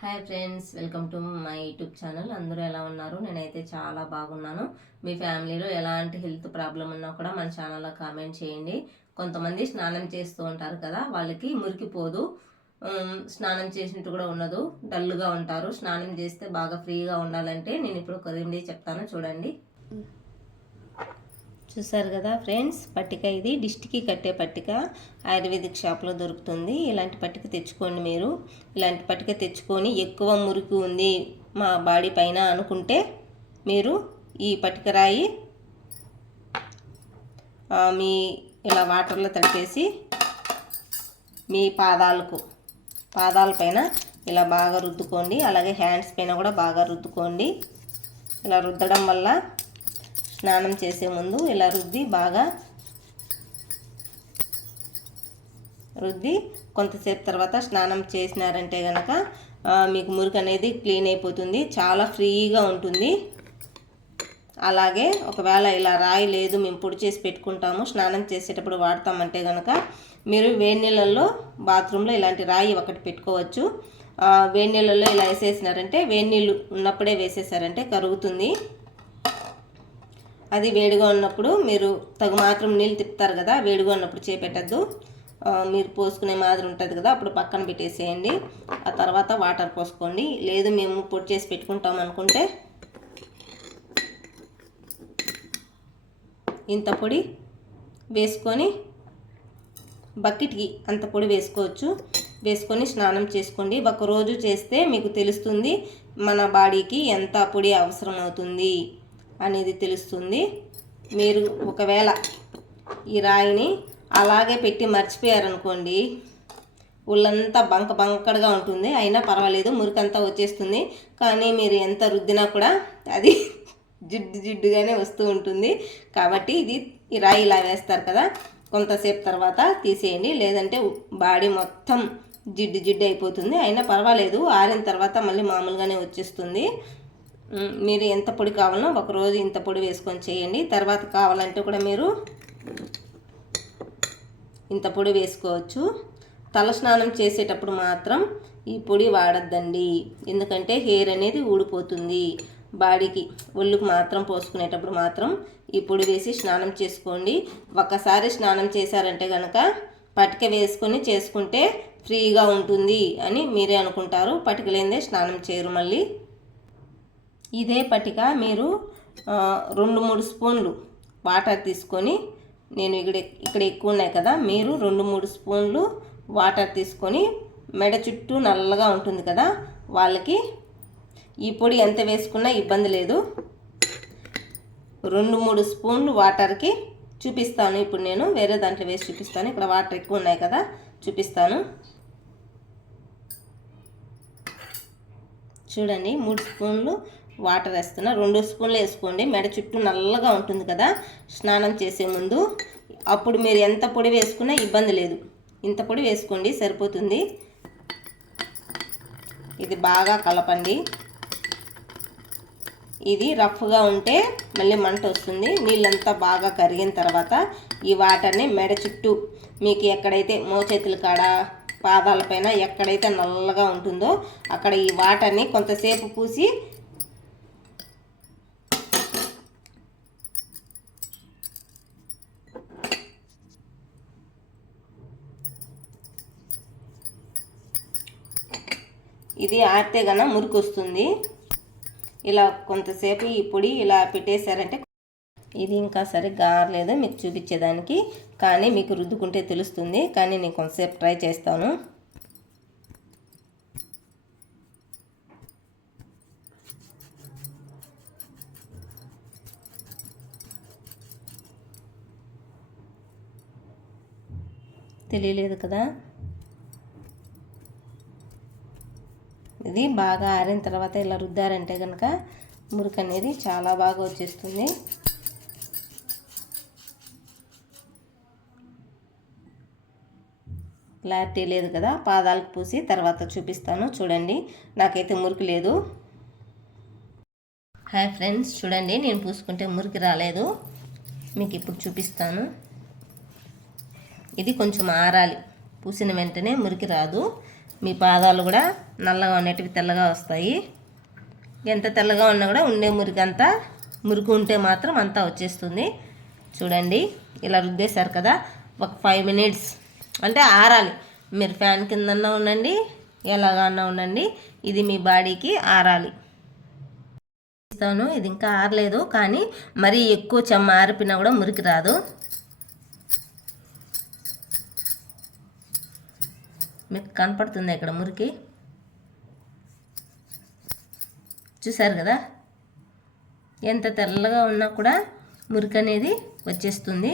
Hi friends, welcome to my YouTube channel. అందరూ ఎలా ఉన్నారు? నేనైతే చాలా బాగున్నాను. మీ ఫ్యామిలీలో ఎలాంటి హెల్త్ ప్రాబ్లం ఉన్నా కూడా మన ఛానల్లో కామెంట్ చేయండి. కొంతమంది స్నానం చేస్తూ ఉంటారు కదా, వాళ్ళకి మురికిపోదు, స్నానం చేసినట్టు కూడా ఉండదు, డల్గా ఉంటారు. స్నానం చేస్తే బాగా ఫ్రీగా ఉండాలంటే నేను ఇప్పుడు ఒక రెమెడీ చెప్తాను, చూడండి. చూసారు కదా ఫ్రెండ్స్, పట్టిక ఇది దిష్టికి కట్టే పట్టిక. ఆయుర్వేదిక్ షాప్లో దొరుకుతుంది. ఇలాంటి పట్టిక తెచ్చుకోండి. మీరు ఇలాంటి పట్టిక తెచ్చుకొని ఎక్కువ మురికి ఉంది మా బాడీ పైన అనుకుంటే మీరు ఈ పట్టిక రాయి మీ ఇలా వాటర్లో తడిపేసి మీ పాదాల పైన ఇలా బాగా రుద్దుకోండి. అలాగే హ్యాండ్స్ పైన కూడా బాగా రుద్దుకోండి. ఇలా రుద్దడం వల్ల స్నానం చేసే ముందు ఇలా రుద్ది కొంతసేపు తర్వాత స్నానం చేసినారంటే కనుక మీకు మురికి అనేది క్లీన్ అయిపోతుంది, చాలా ఫ్రీగా ఉంటుంది. అలాగే ఒకవేళ ఇలా రాయి లేదు, మేము పొడి చేసి పెట్టుకుంటాము, స్నానం చేసేటప్పుడు వాడతామంటే కనుక మీరు వేడి నీళ్ళల్లో బాత్రూంలో ఇలాంటి రాయి ఒకటి పెట్టుకోవచ్చు. వేడి నీళ్ళల్లో ఇలా వేసేసినారంటే, వేడి నీళ్ళు ఉన్నప్పుడే వేసేసారంటే కరుగుతుంది. అది వేడిగా ఉన్నప్పుడు మీరు తగు మాత్రం నీళ్ళు తిప్పుతారు కదా, వేడిగా ఉన్నప్పుడు చేపెట్టద్దు. మీరు పోసుకునే మాదిరి ఉంటుంది కదా, అప్పుడు పక్కన పెట్టేసేయండి. ఆ తర్వాత వాటర్ పోసుకోండి. లేదు మేము పొడి చేసి పెట్టుకుంటాం అనుకుంటే ఇంత పొడి వేసుకొని బకెట్కి అంత పొడి వేసుకొని స్నానం చేసుకోండి. ఒకరోజు చేస్తే మీకు తెలుస్తుంది మన బాడీకి ఎంత పొడి అవసరం అవుతుంది అనేది తెలుస్తుంది. మీరు ఒకవేళ ఈ రాయిని అలాగే పెట్టి మర్చిపోయారనుకోండి, ఒళ్ళంతా బంకగా ఉంటుంది, అయినా పర్వాలేదు, మురికంతా వచ్చేస్తుంది. కానీ మీరు ఎంత రుద్దినా కూడా అది జిడ్డుగానే వస్తూ ఉంటుంది. కాబట్టి ఈ రాయి ఇలా వేస్తారు కదా, కొంతసేపు తర్వాత తీసేయండి. లేదంటే బాడీ మొత్తం జిడ్డు అయిపోతుంది. అయినా పర్వాలేదు, ఆరిన తర్వాత మళ్ళీ మామూలుగానే వచ్చేస్తుంది. మీరు ఎంత పొడి కావాలనో ఒకరోజు ఇంత పొడి వేసుకొని చేయండి. తర్వాత కావాలంటే కూడా మీరు ఇంత పొడి వేసుకోవచ్చు. తలస్నానం చేసేటప్పుడు మాత్రం ఈ పొడి వాడద్దండి, ఎందుకంటే హెయిర్ అనేది ఊడిపోతుంది. బాడీకి ఒళ్ళుకు మాత్రం పోసుకునేటప్పుడు మాత్రం ఈ పొడి వేసి స్నానం చేసుకోండి. ఒక్కసారి స్నానం చేశారంటే కనుక పటిక వేసుకొని చేసుకుంటే ఫ్రీగా ఉంటుంది అని మీరే అనుకుంటారు. పటిక లేనిదే స్నానం చేయరు. మళ్ళీ ఇదే పటిక మీరు 2-3 స్పూన్లు వాటర్ తీసుకొని, నేను ఇక్కడ ఎక్కువ ఉన్నాయి కదా, మీరు 2-3 స్పూన్లు వాటర్ తీసుకొని మెడ చుట్టూ నల్లగా ఉంటుంది కదా, వాళ్ళకి ఈ పొడి ఎంత వేసుకున్నా ఇబ్బంది లేదు. 2-3 స్పూన్లు వాటర్కి చూపిస్తాను. ఇప్పుడు నేను వేరే దాంట్లో వేసి చూపిస్తాను. ఇక్కడ వాటర్ ఎక్కువ ఉన్నాయి కదా, చూపిస్తాను. చూడండి, 3 స్పూన్లు వాటర్ వేస్తున్నా. 2 స్పూన్లు వేసుకోండి. మెడ చుట్టూ నల్లగా ఉంటుంది కదా స్నానం చేసే ముందు, అప్పుడు మీరు ఎంత పొడి వేసుకున్నా ఇబ్బంది లేదు. ఇంత పొడి వేసుకోండి, సరిపోతుంది. ఇది బాగా కలపండి. ఇది రఫ్గా ఉంటే మళ్ళీ మంట వస్తుంది. నీళ్ళంతా బాగా కరిగిన తర్వాత ఈ వాటర్ని మెడ చుట్టూ మీకు ఎక్కడైతే మోచేతుల కాడ, పాదాలపైన ఎక్కడైతే నల్లగా ఉంటుందో అక్కడ ఈ వాటర్ని కొంతసేపు పూసి ఇది ఆరితే గన మురికి వస్తుంది. ఇలా కొంతసేపు ఈ పొడి ఇలా పెట్టేశారంటే, ఇది ఇంకా సరిగ్గా ఆరలేదు మీకు చూపించేదానికి, కానీ మీకు రుద్దుకుంటే తెలుస్తుంది. కానీ నేను కొంతసేపు ట్రై చేస్తాను. తెలియలేదు కదా, ఇది బాగా ఆరిన తర్వాత ఇలా రుద్దారంటే కనుక మురికి అనేది చాలా బాగా వచ్చేస్తుంది. క్లారిటీ లేదు కదా, పాదాలకు పూసి తర్వాత చూపిస్తాను. చూడండి, నాకైతే మురికి లేదు. హాయ్ ఫ్రెండ్స్, చూడండి, నేను పూసుకుంటే మురికి రాలేదు. మీకు ఇప్పుడు చూపిస్తాను. ఇది కొంచెం ఆరాలి, పూసిన వెంటనే మురికి రాదు. మీ పాదాలు కూడా నల్లగా ఉన్నటివి తెల్లగా వస్తాయి. ఎంత తెల్లగా ఉన్నా కూడా ఉండే మురికి అంతా, మురికి ఉంటే మాత్రం అంతా వచ్చేస్తుంది. చూడండి ఇలా రుద్దేశారు కదా, ఒక 5 మినిట్స్ అంటే ఆరాలి. మీరు ఫ్యాన్ కిందన్నా ఉండండి, ఎలాగన్నా ఉండండి, ఇది మీ బాడీకి ఆరాలి. ఇది ఇంకా ఆరలేదు, కానీ మరీ ఎక్కువ చెమ్మ ఆరిపోయినా కూడా మురికి రాదు. మీకు కనపడుతుంది ఇక్కడ మురికి, చూసారు కదా. ఎంత తెల్లగా ఉన్నా కూడా మురికి అనేది వచ్చేస్తుంది.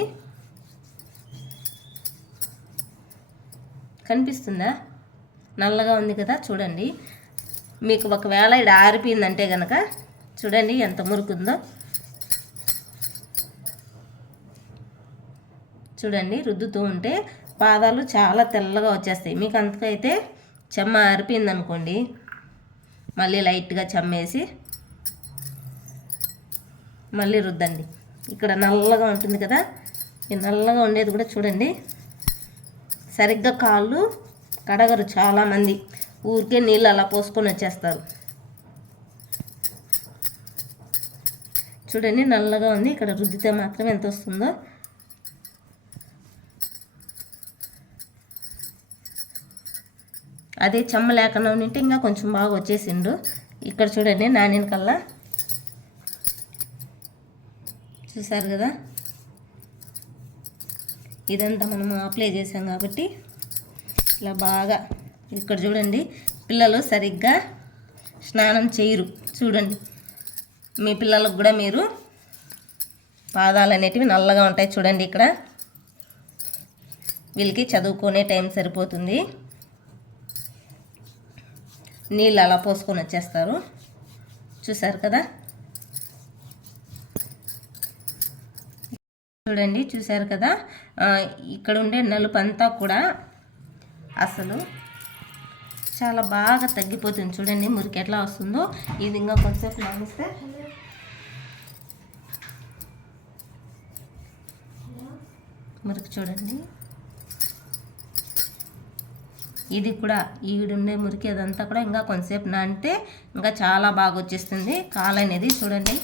కనిపిస్తుందా? నల్లగా ఉంది కదా, చూడండి. మీకు ఒకవేళ ఇక్కడ ఆరిపోయిందంటే కనుక చూడండి ఎంత మురుకుందో. చూడండి రుద్దుతూ ఉంటే పాదాలు చాలా తెల్లగా వచ్చేస్తాయి. మీకు అంతకైతే చెమ్మ ఆరిపోయిందనుకోండి, మళ్ళీ లైట్గా చెమ్మేసి మళ్ళీ రుద్దండి. ఇక్కడ నల్లగా ఉంటుంది కదా, ఈ నల్లగా ఉండేది కూడా చూడండి. సరిగ్గా కాళ్ళు కడగరు చాలామంది, ఊరికే నీళ్ళు అలా పోసుకొని వచ్చేస్తారు. చూడండి నల్లగా ఉంది. ఇక్కడ రుద్దితే మాత్రం ఎంత వస్తుందో. అదే చెమ్మ లేకుండా ఉంటే ఇంకా కొంచెం బాగా వచ్చేసిండు. ఇక్కడ చూడండి నానిన కల్లా, చూసారు కదా. ఇదంతా మనం అప్లై చేసాం కాబట్టి ఇలా బాగా. ఇక్కడ చూడండి పిల్లలు సరిగ్గా స్నానం చేయరు. చూడండి మీ పిల్లలకు కూడా మీరు పాదాలు అనేటివి నల్లగా ఉంటాయి. చూడండి ఇక్కడ వీళ్ళకి చదువుకునే టైం సరిపోతుంది, నీళ్ళు అలా పోసుకొని వచ్చేస్తారు. చూసారు కదా. చూడండి చూసారు కదా, ఇక్కడ ఉండే నలుపు అంతా కూడా అసలు చాలా బాగా తగ్గిపోతుంది. చూడండి మురికి ఎట్లా వస్తుందో. ఇది ఇంకా కొంచెంసేపు నానిస్తే మురికి చూడండి. ఇది కూడా ఈడుండే మురికి అదంతా కూడా ఇంకా కొంచెంసేపు నానితే ఇంకా చాలా బాగా వచ్చేస్తుంది కాలు అనేది. చూడండి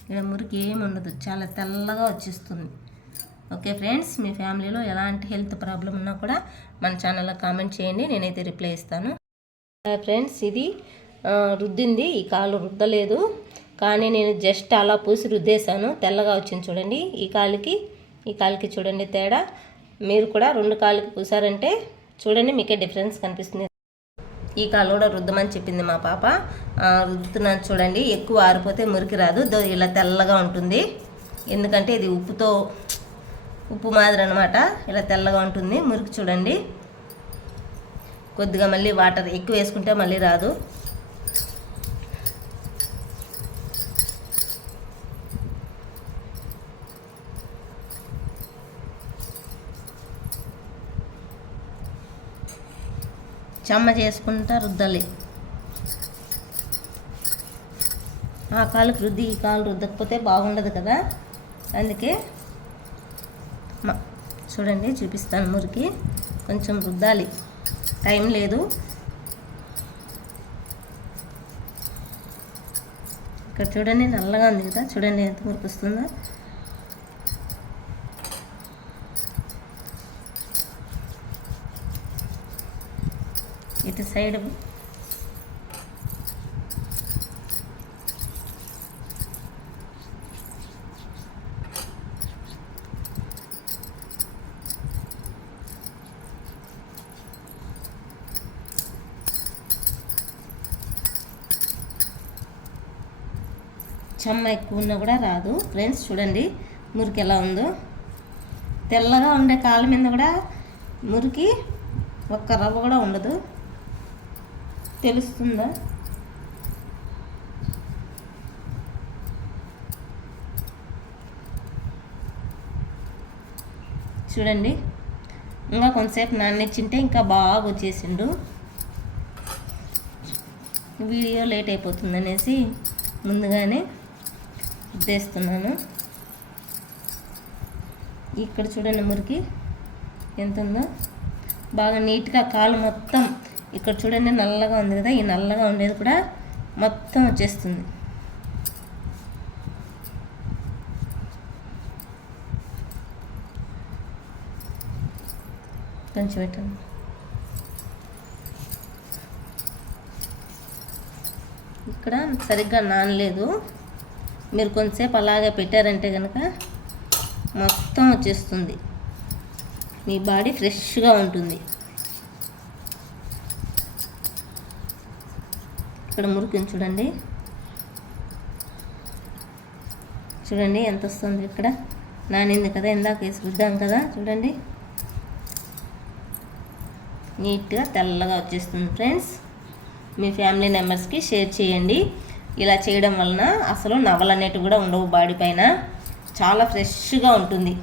ఇక్కడ మురికి ఏమి ఉండదు, చాలా తెల్లగా వచ్చేస్తుంది. ఓకే ఫ్రెండ్స్, మీ ఫ్యామిలీలో ఎలాంటి హెల్త్ ప్రాబ్లం ఉన్నా కూడా మన ఛానల్లో కామెంట్ చేయండి, నేనైతే రిప్లై ఇస్తాను. ఫ్రెండ్స్ ఇది రుద్దింది, ఈ కాలు రుద్దలేదు, కానీ నేను జస్ట్ అలా పూసి రుద్దేశాను, తెల్లగా వచ్చింది. చూడండి ఈ కాలుకి చూడండి తేడా. మీరు కూడా 2 కాళ్ళకి పూసారంటే చూడండి మీకే డిఫరెన్స్ కనిపిస్తుంది. ఈ కాలు కూడా రుద్దమని చెప్పింది మా పాప, రుద్దుతున్నాను. చూడండి ఎక్కువ ఆరిపోతే మురికి రాదు, ఇలా తెల్లగా ఉంటుంది. ఎందుకంటే ఇది ఉప్పు మాదిరి అనమాట, ఇలా తెల్లగా ఉంటుంది. మురికి చూడండి, కొద్దిగా మళ్ళీ వాటర్ ఎక్కువ వేసుకుంటే మళ్ళీ రాదు. చెమ్మ చేసుకుంటా రుద్దాలి. ఆ కాలుకి రుద్ది ఈ కాలు రుద్దకపోతే బాగుండదు కదా, అందుకే చూడండి చూపిస్తాను. మురికి కొంచెం రుద్దాలి, టైం లేదు. ఇక్కడ చూడండి నల్లగా ఉంది కదా, చూడండి ఎంత మురికి వస్తుందో. ఇటు సైడ్ చెమ్మ ఎక్కువ ఉన్నా కూడా రాదు. ఫ్రెండ్స్ చూడండి మురికి ఎలా ఉందో. తెల్లగా ఉండే కాళ్ళ మీద కూడా మురికి ఒక్క రవ్వ కూడా ఉండదు, తెలుస్తుందా? చూడండి ఇంకా కొంతసేపు నాననిచ్చింటే ఇంకా బాగా వచ్చేసిండు. వీడియో లేట్ అయిపోతుంది అనేసి ముందుగానే ఉద్దేస్తున్నాను. ఇక్కడ చూడండి మురికి ఎంత ఉందో. బాగా నీట్గా కాలు మొత్తం ఇక్కడ చూడండి నల్లగా ఉంది కదా, ఈ నల్లగా ఉండేది కూడా మొత్తం వచ్చేస్తుంది. కొంచెం పెట్టండి. ఇక్కడ సరిగ్గా నానలేదు, మీరు కొంతసేపు అలాగే పెట్టారంటే కనుక మొత్తం వచ్చేస్తుంది, మీ బాడీ ఫ్రెష్గా ఉంటుంది. ఇక్కడ మురికిని చూడండి, చూడండి ఎంత వస్తుంది. ఇక్కడ నానింది కదా, ఇందాక వేసి రుద్దాం కదా, చూడండి నీట్గా తెల్లగా వచ్చేస్తుంది. ఫ్రెండ్స్, మీ ఫ్యామిలీ మెంబర్స్కి షేర్ చేయండి. ఇలా చేయడం వలన అసలు నవలు అనేటివి కూడా ఉండవు, బాడీ పైన చాలా ఫ్రెష్గా ఉంటుంది.